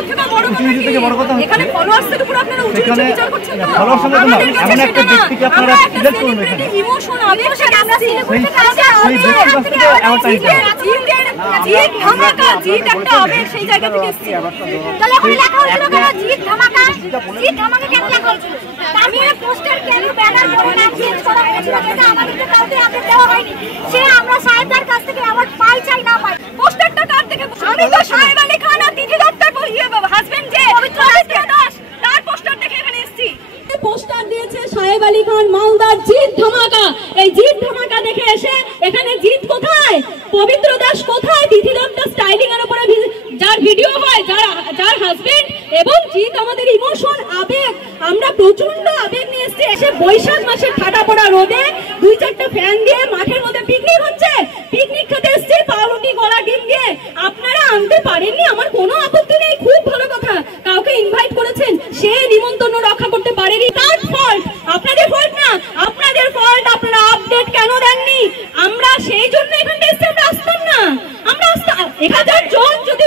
উঁচু থেকে বড় কথা এখানে ফলোয়ার্সের উপর আপনারা উঁচু বিচার করছেন না। এমন একটা ব্যক্তিকে আপনারা সিলেক্ট করুন এখানে ইমোশন আবেগ সাথে আমরা সিলেক্ট করতে জিত ধামাকা জিত একটা আবেগ সেই জায়গা থেকে এসেছে। তাহলে ওখানে লেখা হয়েছিল কেন জিত ধামাকা কেন লেখা হয়েছিল? আমি পোস্টার কেন ব্যানার করে নাম চেঞ্জ করা হয়েছিল যেটা আমাদেরকে কাউকে আপডেট দেওয়া হয়নি। সে আমরা সাহেবদার কাছ থেকে অ্যাওয়ার্ড পাই চাই না পাই পোস্টারটা কার থেকে? আমি তো সাহেব আলী খান আর তিথি দত্তর হাজবেন্ড যে পবিত্র দাস তার পোস্টার দেখে এখানে এসেছি। পোস্টার দিয়েছে সাহেব আলী খান মালদার জিত ধামাকা। এই জিত ধামাকা দেখে এসে এখানে জিত কোথায়, পবিত্র দাস কোথায়, তিথি দত্ত স্টাইলিং এর উপরে যার ভিডিও হয়, যার হাজবেন্ড, এবং জিত আমাদের ইমোশন আবেগ। আমরা প্রচন্ড আবেগ নিয়ে এসেছি। এসে বৈশাখ মাসের ঠাডা পড়া রোদে 2-4টা ফ্যান দিয়ে মাঠের মধ্যে পিকনিক হচ্ছে, পিকনিক খেতে এসেছি পাউরুটি গলা ডিম দিয়ে। আপনারা আনতে পারেননি, আমার কোনো আপত্তি নেই, খুব ভালো কথা। কাউকে ইনভাইট করেছেন, সে নিমন্ত্রণ রক্ষা করতে পারেনি, তার ফল্ট, আপনাদের ফল্ট না, আপনাদের ফল্ট। আপনারা আপডেট কেন দেননি? আমরা সেই জন্য এখানে এসেছি, আমরা আসতাম না। আমরা 1000 জন যদি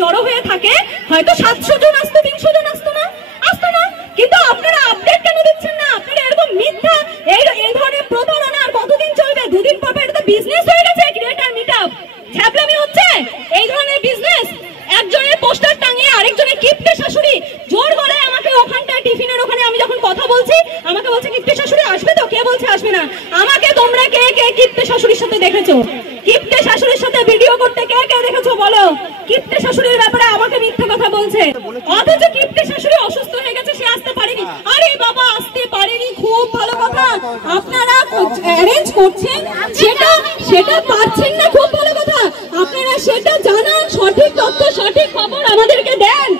জড়ো হয়ে থাকে হয়তো 700 জন আসতো, 300 জন আসতো না, কিন্তু আপনারা আপডেট কেন দিচ্ছেন না? আপনারা এরকম মিথ্যা এই ধরনের প্রতারণা আর কতদিন চলবে? 2 দিন পর এটা তো বিজনেস হয়ে গেছে, ক্রিয়েটর মিটআপ ঝাপলামি হচ্ছে এই ধরনের বিজনেস। একজনের পোস্টার টাঙিয়ে আরেকজনের কিপ্টে শাশুড়ি জোর গলায় আমাকে ওখানটায় টিফিনের ওখানে আমি যখন কথা বলছি আমাকে বলছে কিপ্টে শাশুড়ি আসবে তো? কে বলছে আসবে না? আমাকে তোমরা কে কিপ্টে শাশুড়ির সাথে দেখেছো? কিপ্টে শাশুড়ির সাথে ভিডিও করতে কে দেখেছো বলো? কিপ্টে শাশুড়ির ব্যাপারে আমাকে মিথ্যা কথা বলছে, অথচ কিপ্টে শাশুড়ি অসুস্থ হয়ে গেছে, সে আসতে পারেনি। আরে বাবা, আসতে পারেনি, খুব ভালো কথা। আপনারা অ্যারেঞ্জ করছেন, সেটা পাচ্ছেন না, খুব ভালো কথা। আপনারা সেটা জানান, সঠিক তথ্য সঠিক খবর আমাদেরকে দেন,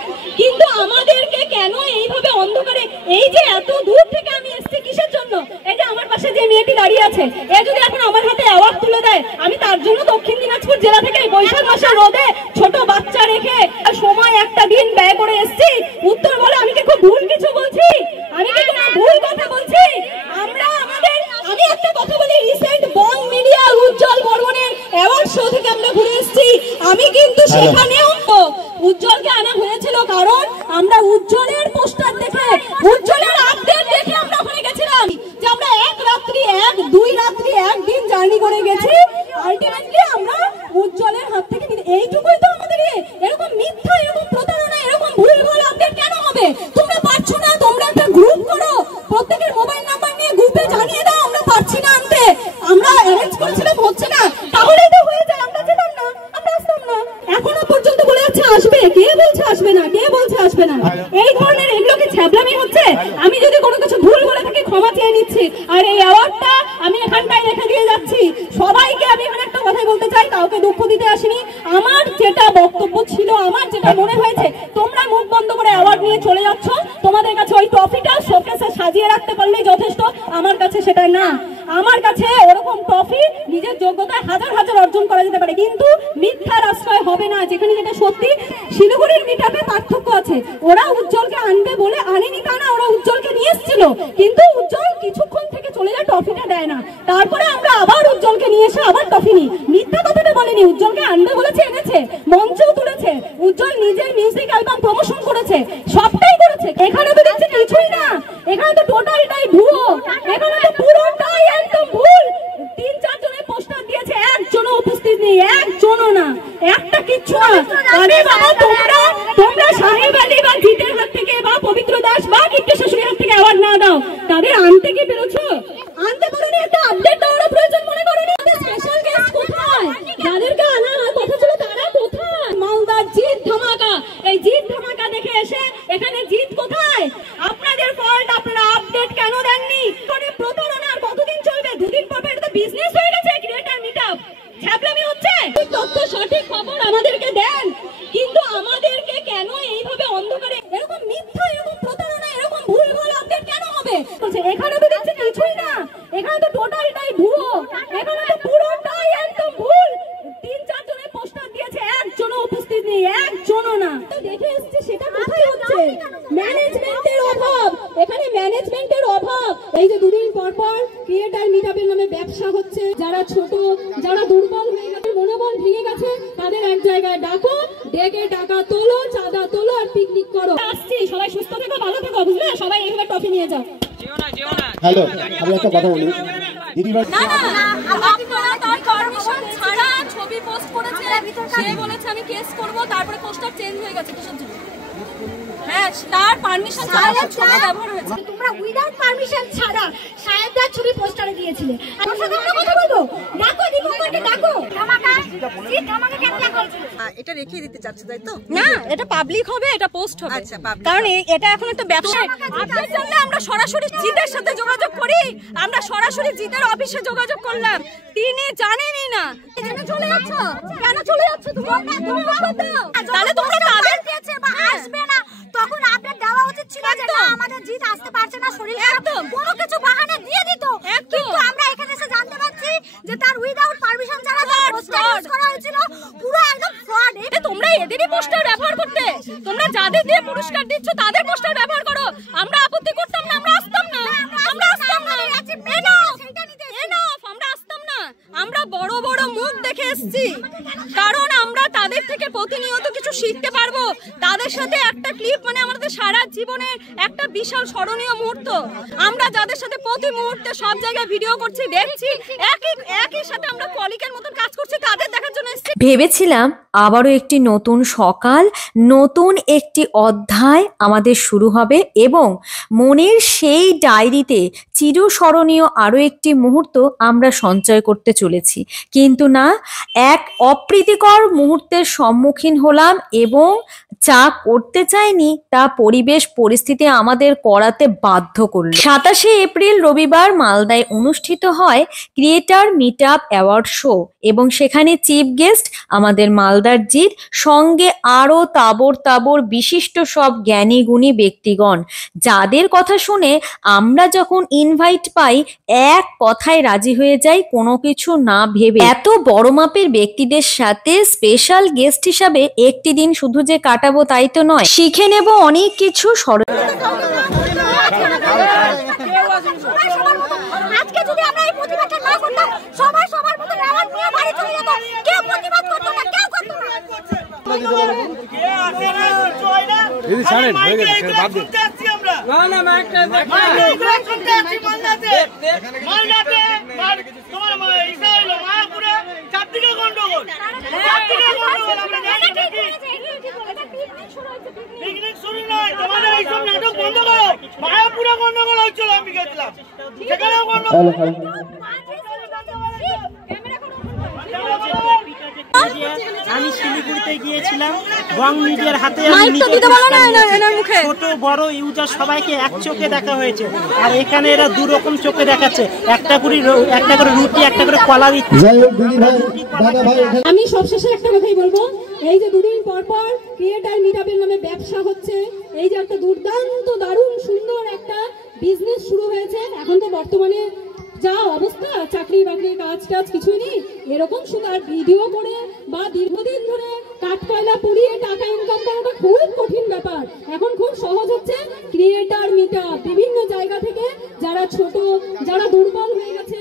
কিন্তু আমাদেরকে কেন এইভাবে অন্ধকারে? এই যে এত দূর থেকে আমি এসেছি কিসের জন্য? এই যে আমার পাশে যে মেয়েটি দাঁড়িয়ে আছে, এ যদি এখন আমার হাতে অ্যাওয়ার্ড তুলে দেয়, আমি তার জন্য দক্ষিণ দিনাজপুর জেলা থেকে বৈশাখ মাসের রোদে ছোট বাচ্চা রেখে সময় একটা দিন ব্যয় করে এসেছি। উত্তর বলে আমি কি খুব ভুল কিছু বলছি? আমি কি কোনো ভুল কথা বলছি? আমি একটা কথা বলি, রিসেন্ট বং মিডিয়া উজ্জ্বল বর্মনের অ্যাওয়ার্ড শো থেকে আমরা ঘুরে এসেছি। আমি কিন্তু সেখানেও উজ্জ্বলকে আনা হয়েছিল, কারণ আমরা উজ্জ্বলের পোস্টার দেখে, উজ্জ্বলের আপডেট দেখে আমরা ওখানে গেছিলাম, যে আমরা 2 রাত্রি 1 দিন জার্নি করে গেছি। আলটিমেটলি আমরা উজ্জ্বলের হাত থেকে এইটুকুই তো আমাদের। এরকম মিথ্যা, এরকম প্রতারণা, এরকম ভুলভাল আপডেট কেন হবে? তোমরা পারছো না, তোমরা একটা গ্রুপ করো, প্রত্যেকের মোবাইল নাম্বার নিয়ে গ্রুপে জানিয়ে দাও আমরা পারছি না আনতে, আমরা অ্যারেঞ্জ করেছিলাম, হচ্ছে না, তাহলেই তো হয়ে যায়। আমরা যেতাম না, আমরা আসতাম না। এখনো পর্যন্ত বলে যাচ্ছে আসবে, কে বলছে আসবে না? কে বলছে আসবে না? এই ধরনের এগুলোকে ছ্যাবলামি হচ্ছে। আমি যদি কোনো কিছু ভুল বলে থাকি ক্ষমা চেয়ে নিচ্ছি, আর এই অ্যাওয়ার্ডটা আমি এখানটায় রেখে দিয়ে যাচ্ছি। সবাইকে আমি এখানে একটা কথাই বলতে চাই, কাউকে দুঃখ দিতে আসিনি। আমার যেটা বক্তব্য ছিল, আমার যেটা মনে হয়েছে, তোমরা মুখ বন্ধ করে অ্যাওয়ার্ড নিয়ে চলে যাচ্ছ, তোমাদের কাছে ওই ট্রফিটা শোকেসে সাজিয়ে রাখতে পারলেই যথেষ্ট। আমার কাছে সেটা না। আমার কাছে ওরকম ট্রফি নিজের যোগ্যতায় হাজার অর্জন করা যেতে পারে, কিন্তু মিথ্যার আশ্রয় হবে না। যেখানে যেটা সত্যি, শিলিগুড়ির মিটআপে পার্থক্য আছে। ওরা উজ্জ্বলকে আনবে বলে আনেনি তা না, ওরা উজ্জ্বলকে নিয়ে এসেছিল, কিন্তু উজ্জ্বল কিছুক্ষণ থেকে চলে যায়, ট্রফিটা দেয় না। তারপরে আমরা আবার উজ্জ্বলকে নিয়ে এসে আবার ট্রফি নিই। মিথ্যা কথাটা বলেনি, উজ্জ্বলকে আনবে বলেছে, এনেছে, মঞ্চেও তুলেছে, উজ্জ্বল নিজের মিউজিক অ্যালবাম প্রমোশন করেছে, সবটাই করেছে। এখানে তো দেখছি কিছুই না, এখানে তো টোটালটাই ভুয়ো, এখানে তো পুরোটাই একদম ভুল। 3-4 জনের পোস্টার দিয়েছে, একজনও উপস্থিত নেই, একজনও না, একটা কিচ্ছু না। আরে বাবা, তোমরা সাহেব আলী বা জিতের হাত থেকে বা পবিত্র দাস বা কিপ্টে শাশুড়ির হাত থেকে অ্যাওয়ার্ড না দাও, তাদের আনতে কি পেরেছো? আনতে পারোনি, একটা আপডেট দেওয়ার প্রয়োজন মনে করোনি। স্পেশাল গেস্ট কোথায়? যাদেরকে আনা কথা ছিল তারা কোথায়? মালদার জিত ধামাকা, এই জিত ধামাকা দেখে এসে এখানে জিত কোথায়? আপনাদের ফল্ট, আপনারা আপডেট কেন দেননি? প্রতারণা আর কতদিন চলবে? 2 দিন পর এটা তো বিজনেস হয়ে গেছে, ক্রিয়েটর মিটআপ ঝাপলামি হচ্ছে। তথ্য সঠিক খবর আমাদেরকে দেন, কিন্তু আমাদেরকে কেন এইভাবে অন্ধকারে? এরকম মিথ্যা, এরকম প্রতারণা, এরকম ভুলভাল আপডেট কেন হবে? এখানে তো দেখছি কিছুই না, এখানে তো টোটালটাই ভুয়ো, এখানে তো পুরোটাই একদম ভুল। 3-4 জনের পোস্টার দিয়েছে, একজনও উপস্থিত নেই, একজনও না। দেখে এসেছি সেটা কোথায় হচ্ছে? ম্যানেজমেন্টের অভাব, এখানে ম্যানেজমেন্টের অভাব। এই যে 2 দিন পর ক্রিয়েটর মিটআপের নামে ব্যবসা হচ্ছে, যারা ছোট, যারা দুর্বল হয়ে গেছে, মনোবল ভেঙে গেছে, তাদের এক জায়গায় ডাকো, ডেকে টাকা তোলো, চাঁদা তোলো, পিকনিক করো। আসছি, সবাই সুস্থ থেকো, ভালো থেকো, বুঝলে? সবাই এইভাবে ট্রফি নিয়ে যাও। হ্যালো, আমি একটা কথা বলি দিদিভাই। না না, আপনারা তার পারমিশন ছাড়া ছবি পোস্ট করেছে, সে বলেছে আমি কেস করব, তারপরে পোস্টার চেঞ্জ হয়ে গেছে কিসের জন্য? হ্যাঁ, তার পারমিশন ছাড়া ছবি ব্যবহার হয়েছে। তোমরা উইদাউট পারমিশন ছাড়া সাহেবদার ছবি পোস্টারে দিয়েছিলে। আমার সাথে আমরা কথা বলবো, ডাকো দীপঙ্করকে, ডাকো। ধামাকা, জিৎ ধামাকা কেন দেখাচ্ছিল? এটা রেখে দিতে চাচ্ছ তাই তো? না, এটা পাবলিক হবে, এটা পোস্ট হবে। আচ্ছা, public। কারণ এটা এখন একটা ব্যবসা। আপনার জন্য আমরা সরাসরি জিতের সাথে যোগাযোগ করি, আমরা সরাসরি জিতের অফিসে যোগাযোগ করলাম, তিনি জানেনই না। কেন চলে যাচ্ছ? কেন চলে যাচ্ছ তুমি? তাহলে তোমরা তাদের দিয়েছে বা আসবে না, তখন আপডেট দেওয়া উচিত ছিল যে না আমাদের জিত আসতে পারছে না, শরীর খারাপ, কোনো কিছু বাহানা দিয়ে দিত। কিন্তু আমরা এখানে এসে জানতে পারছি যে তার উইদাউট পারমিশন ছাড়া পোস্টার ইউজ করা হয়েছিল, পুরো একদম ফ্রড। তোমরা এদেরই পোস্টার ব্যবহার করতে, তোমরা যাদের দিয়ে পুরস্কার দিচ্ছ তাদের পোস্টার ব্যবহার করো। আমরা আপত্তি করতাম না, আমরা আসতাম না, আমরা আসতাম না, আমরা আসতাম না। আমরা বড় বড় মুখ দেখে এসেছি, কারণ আমরা তাদের থেকে প্রতিনিয়ত কিছু শিখতে পারবো। তাদের সাথে একটা ক্লিপ মানে আমাদের সারা জীবনের একটা বিশাল স্মরণীয় মুহূর্ত। আমরা যাদের সাথে প্রতি মুহূর্তে সব জায়গায় ভিডিও করছি, দেখছি, একই সাথে আমরা কলিকের মতন কাজ করছি, তাদের দেখার জন্য এসেছি। ভেবেছিলাম আবারও একটি নতুন সকাল, নতুন একটি অধ্যায় আমাদের শুরু হবে এবং মনের সেই ডায়েরিতে চিরস্মরণীয় আরও একটি মুহূর্ত আমরা সঞ্চয় করতে চলেছি। কিন্তু না, এক অপ্রীতিকর মুহূর্তের সম্মুখীন হলাম এবং যা করতে চাইনি তা পরিবেশ পরিস্থিতি আমাদের করাতে বাধ্য করল। 27শে এপ্রিল রবিবার মালদায় অনুষ্ঠিত হয় creator meet up award show এবং সেখানে চিফ গেস্ট আমাদের মালদার জিৎ, সঙ্গে আরও তাবর বিশিষ্ট সব জ্ঞানী গুণী ব্যক্তিগণ, যাদের কথা শুনে আমরা যখন ইনভাইট পাই এক কথায় রাজি হয়ে যাই কোনো কিছু না ভেবে। এত বড় মাপের ব্যক্তিদের সাথে স্পেশাল গেস্ট হিসাবে একটি দিন শুধু যে কাটাবো তাই তো নয়, শিখে নেব অনেক কিছু। আজকে যদি আমরা এই প্রতিবাদটা না করতাম, সবাই সবার মতো রাওয়াত নিয়ে বাড়ি চলে যেত, কেউ প্রতিবাদ করতো না, কেউ করতো না। দিদি ছাড়েন, হয়ে গেছে, বাদ দিন। না না মাইকটা দেখো মালদাতে তোমার ইসরায়েল মায়াপুরে চারদিকে গন্ডগোল, আমরা জানি পিকনিক শুরু নয়, তোমাদের এইসব নাটক বন্ধ করো। মায়াপুরে গন্ডগোল হচ্ছিল, আমি গেছিলাম সেখানেও গন্ডগোল। আমি শিলিগুড়িতে গিয়েছিলাম, বং মিডিয়ার হাতে ছোট বড় ইউজার সবাইকে এক চোখে দেখা হয়েছে। আর এখানে এরা দু রকম চোখে দেখাচ্ছে, একটা করে রুটি, একটা করে কলা দিচ্ছে। আমি সবশেষে একটা কথাই বলবো, এই যে দুদিন পর পর ক্রিয়েটার মিট আপের নামে ব্যবসা হচ্ছে, এই যে একটা দুর্দান্ত দারুণ সুন্দর একটা বিজনেস শুরু হয়েছে। এখন তো বর্তমানে যা অবস্থা, চাকরি বাকরি কাজ কিছুই নেই, এরকম শুধু আর ভিডিও করে বা দীর্ঘদিন ধরে কাঠ কয়লা পুড়িয়ে টাকা ইনকাম করাটা খুব কঠিন ব্যাপার। এখন খুব সহজ হচ্ছে ক্রিয়েটার মিট আপ। বিভিন্ন জায়গা থেকে যারা ছোট, যারা দুর্বল হয়ে গেছে,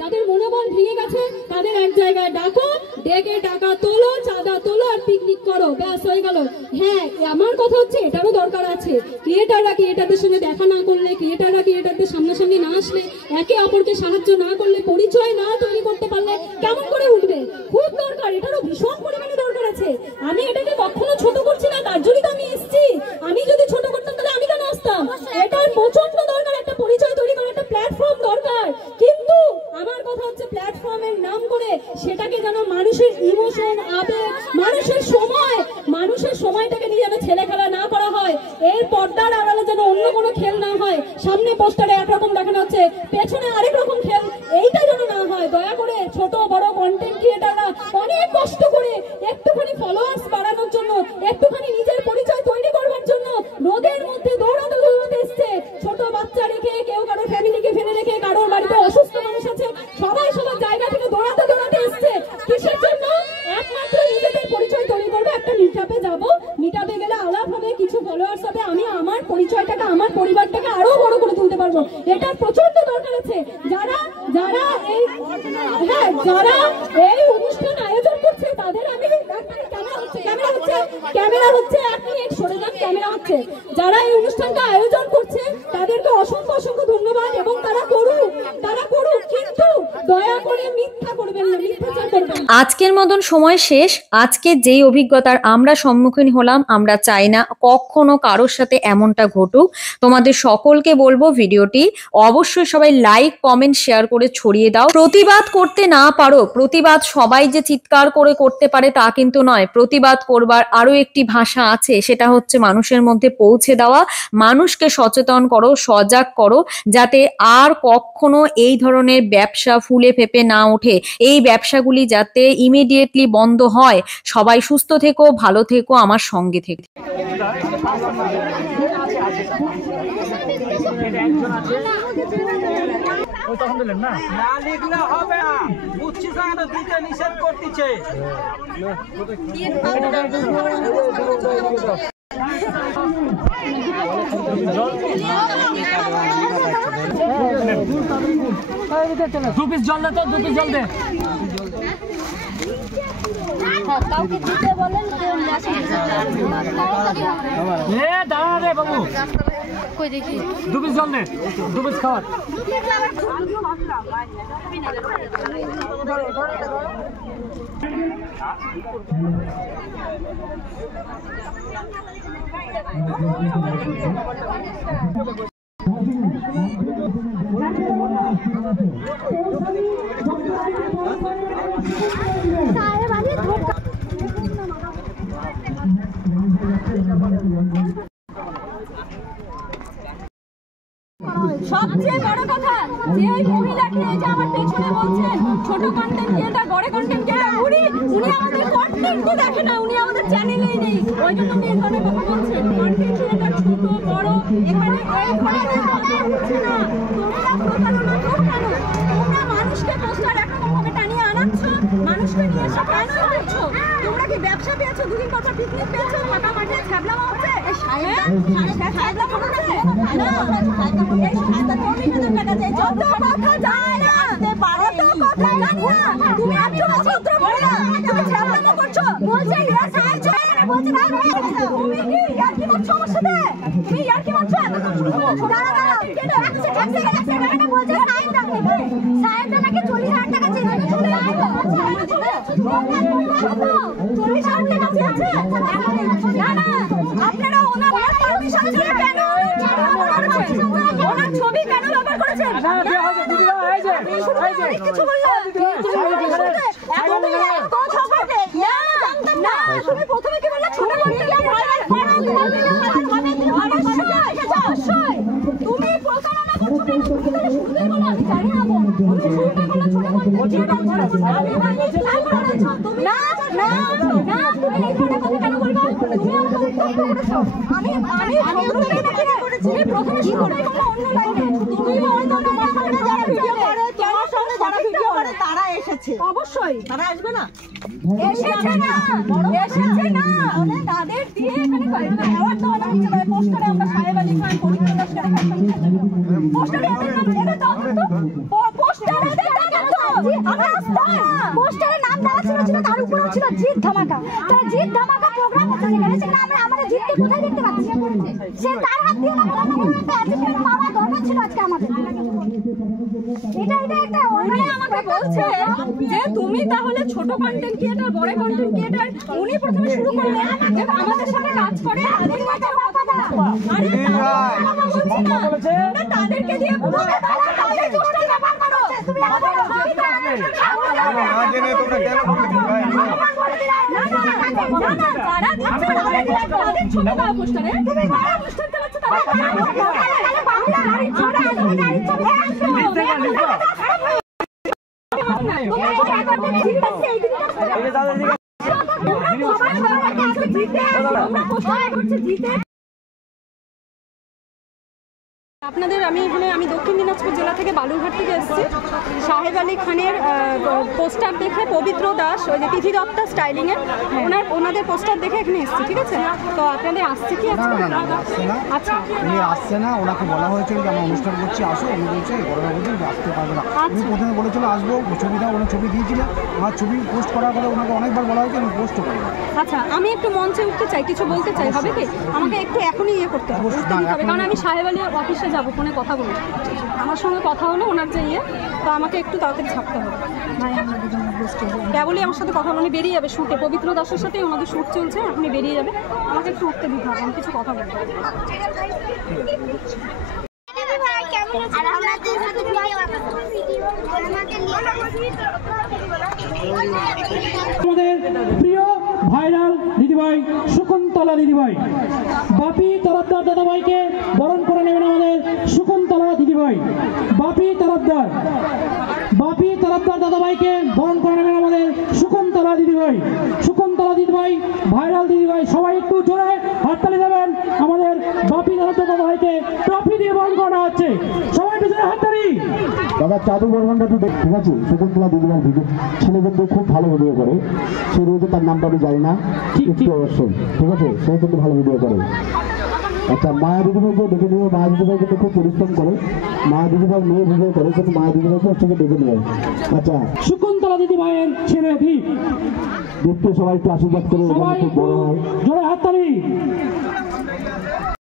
যাদের মনোবল ভেঙে গেছে, তাদের এক জায়গায় ডাকো, ডেকে টাকা তোলো, চাঁদা তোলো আর পিকনিক করো, ব্যাস হয়ে গেল। হ্যাঁ, আমার কথা হচ্ছে এটারও দরকার আছে। ক্রিয়েটাররা ক্রিয়েটারদের সঙ্গে দেখা না করলে, ক্রিয়েটাররা ক্রিয়েটারদের সামনাসামনি না আসলে, একে অপরকে সাহায্য না করলে, পরিচয় না তৈরি করতে পারলে কেমন করে উঠবে? খুব দরকার, এটারও ভীষণ পরিমাণে দরকার আছে। আমি এটাকে কখনো ছোট করছি না, তার জন্যই তো আমি এসেছি। আমি যদি ছোট করতাম তাহলে আমি কেন আসতাম? এটার প্রচন্ড দরকার, একটা পরিচয় তৈরি করার একটা প্ল্যাটফর্ম দরকার। কিন্তু আমার কথা হচ্ছে প্ল্যাটফর্মের নাম করে সেটাকে যেন মানুষের ইমোশন, আবেগ, মানুষের সময়টাকে নিয়ে যেন ছেলে খেলা না করা হয়, এর পর্দার আড়ালে যেন অন্য কোনো খেল না হয়। সামনে পোস্টারে একরকম দেখানো হচ্ছে, পেছনে আরেক রকম খেল, এইটা যেন না হয়। দয়া করে ছোট বড় কন্টেন্ট ক্রিয়েটাররা অনেক কষ্ট করে একটুখানি ফলোয়ার্স বাড়ানোর জন্য, একটুখানি নিজের পরিচয় তৈরি করবার জন্য রোদের মধ্যে দৌড়াতে এসছে। ছোট বাচ্চা রেখে, কেউ কারো ফ্যামিলিকে ফেলে রেখে, কারোর বাড়িতে অসুস্থ মানুষ আছে, সবাই সবার জায়গা থেকে দৌড়াতে এসছে। কিসের জন্য? একমাত্র নিজেদের পরিচয় তৈরি করবে। একটা মিট আপে যাবো, মিট আপে গেলে আলাপ হবে, কিছু ফলোয়ার্স হবে, আমি আমার পরিচয়টাকে, আমার পরিবারটাকে আরো বড় করে তুলতে পারবো। এটার প্রচন্ড দরকার আছে। যারা এই অনুষ্ঠান আয়োজন করছে তাদের আমি ক্যামেরা হচ্ছে 1 মিনিট সরে যান। হচ্ছে। যারা এই অনুষ্ঠানটা আয়োজন করছে তাদেরকে অসংখ্য অসংখ্য ধন্যবাদ, এবং তারা করুক কিন্তু দয়া করে মিথ্যা করবেন না, মিথ্যাচার করবেন না। আজকের মতন সময় শেষ। আজকে যেই অভিজ্ঞতার আমরা সম্মুখীন হলাম, আমরা চাই না কখনো কারোর সাথে এমনটা ঘটুক। তোমাদের সকলকে বলবো ভিডিওটি অবশ্যই সবাই লাইক কমেন্ট শেয়ার করে ছড়িয়ে দাও। প্রতিবাদ করতে না পারো, প্রতিবাদ সবাই যে চিৎকার করে করতে পারে তা কিন্তু নয়। প্রতিবাদ করবার আরো একটি ভাষা আছে, সেটা হচ্ছে মানুষের মধ্যে পৌঁছে দেওয়া। মানুষকে সচেতন করো, সজাগ করো, যাতে আর কখনো এই ধরনের ব্যবসা ফুলে ফেপে না ওঠে। এই ব্যবসাগুলি যাতে ইমিডিয়েটলি বন্ধ হয়। সবাই সুস্থ থেকো, ভালো থেকো, আমার সঙ্গে থেকো। না লিখলে হবে না, বুঝছিস না, দিতে নিষেধ করতেছে। দু পিস জল দে, তো 2 পিস জল দে। কাউকে দিতে বলেন, দাঁড়া রে বাবু, কই দেখি 2 পিস জল দে, 2 পিস খাওয়ার। সবচেয়ে বড় কথা, যে ওই মহিলাটি এই যে আমার পেছনে বলছেন ছোট কন্টেন্ট ক্রিয়েটর, বড় কন্টেন্ট ক্রিয়েটর, উনি আমাদের কন্টেন্টই দেখে না, উনি আমাদের চ্যানেলেই নেই। ওই জন্য উনি এই ধরনের কথা বলছেন। কন্টেন্ট ক্রিয়েটর ছোট বড় এখানে হচ্ছে না। তোমরা প্রতারণা করো কেন? তোমরা মানুষকে পোস্টার একরকম ভাবে টানিয়ে আনাচ্ছ, মানুষকে নিয়ে এসে কেন করছো? তোমরা কি ব্যবসা পেয়েছো, দুদিন পর পিকনিক পেয়েছো, ফাঁকা মাঠে ছ্যাবলামা হচ্ছে? ছ্যাবলামা হচ্ছে না, তুমি একজন অভদ্র মহিলা, তুমি ছ্যাবলামা করছো। বলছে তুমি কি ইয়ার্কি মারছো আমার সাথে? তুমি ইয়ার্কি মারছো? নাকি 40,000 টাকা চেয়েছে। 40,000 টাকা চেয়েছে? না না, আপনারা ওনার পারমিশন ছিল কেন? ওনার ছবি কেন ব্যবহার করেছেন? কিছু বললেন তুমি প্রথমে কি বললে? ছোট তুমি প্রতারণা করছো কেন? আমি জানি না, অবশ্যই তারা আসবে না, এসেছে না, তাদের দিয়ে এখানে অ্যাওয়ার্ড দেওয়া হচ্ছে। পোস্টারে আমরা সাহেব আলী খান, পবিত্রতা পোস্টারে পোস্টারে নাম দেওয়া ছিল, তার উপরেও ছিল জিত ধামাকা। তার জিত ধামাকা প্রোগ্রাম হচ্ছে যেখানে, সেখানে আমরা আমাদের জিতকে কোথায় দেখতে পাচ্ছি? সে তার হাত দিয়ে বাবা দরকার ছিল আজকে আমাদের। এটা একটা আমাকে বলছে যে তুমি তাহলে ছোট কন্টেন্ট ক্রিয়েটর, বড় কন্টেন্ট ক্রিয়েটর। উনি প্রথমে শুরু করলেন যে আমাদের সাথে কাজ করে তাদেরকে দিয়ে আপনাদের আমি দক্ষিণ দিনাজপুর জেলা থেকে বালুরঘাট থেকে এসেছি। সাহেব আলী খানের পোস্টার দেখে পবিত্র দাস, ওই যে তিথি দত্তা স্টাইলিংয়ের ওনাদের পোস্টার দেখে এখানে এসেছি, ঠিক আছে? তো আপনাদের আসছে কি আজকে? আচ্ছা, উনি আসছে না, ওনাকে বলা হয়েছিল যে আমরা অনুষ্ঠান করছি আসো, উনি বলছে গরমে বলছেন যে আসতে পারবে না। উনি প্রথমে বলেছিল আসবো, ছবি দাও, ওনার ছবি দিয়েছিলেন, আমার ছবি পোস্ট করার পরে ওনাকে অনেকবার বলা হয়েছে উনি পোস্ট করেন। আচ্ছা, আমি একটু মঞ্চে উঠতে চাই, কিছু বলতে চাই, হবে কি? আমাকে একটু এখনই করতে হবে, কারণ আমি সাহেব আলী অফিসে যাবো, ফোনে কথা বলবো, আমার সঙ্গে কথা হলো ওনার যে তো আমাকে একটু তাড়াতাড়ি ছাপতে হবে। কেবলই আমার সাথে কথা বলে বেরিয়ে যাবে শুটে, পবিত্র দাসের সাথে ওনাদের শুট চলছে, এখনই বেরিয়ে যাবে, আমাকে একটু উঠতে দিতে হবে, আমি কিছু কথা বলবো। আমাদের প্রিয় ভাইরাল দিদিভাই শকুন্তলা দিদিভাই, বাপি তরফদার দাদাভাইকে বরণ করে নেবেন আমাদের শকুন্তলা দিদিভাই। বাপি তরফদার দাদাভাইকে বরণ করে নেবেন আমাদের শকুন্তলা দিদিভাই। শকুন্তলা দিদিভাই, ভাইরাল দিদিভাই, সবাই একটু জোরে হাততালি দেবেন। আমাদের বাপি তরফদার দাদাভাইকে ট্রফি দিয়ে বরণ করা হচ্ছে, সবাই একটু জোরে হাততালি। দাদা চাদু বর্মনটা একটু ঠিক আছে? শকুন্তলা দিদিমার ভিডিও, ছেলে কিন্তু খুব ভালো ভিডিও করে, সে রয়েছে, তার নামটা আমি জানি না, একটু অবশ্যই ঠিক আছে, সে কিন্তু ভালো ভিডিও করে। আচ্ছা, মায়া দিদিভাইকে ডেকে নিয়ে, মায়া দিদিভাই কিন্তু খুব পরিশ্রম করে, মায়া দিদিভাই মেয়ে ভিডিও করে, কিন্তু মায়া দিদিভাইকে হচ্ছে ডেকে নিয়ে। আচ্ছা, শকুন্তলা দিদিভাইয়ের ছেলে দীপ, দীপকে সবাই একটু আশীর্বাদ করে, সবাই খুব বড় হয়, জোরে হাততালি।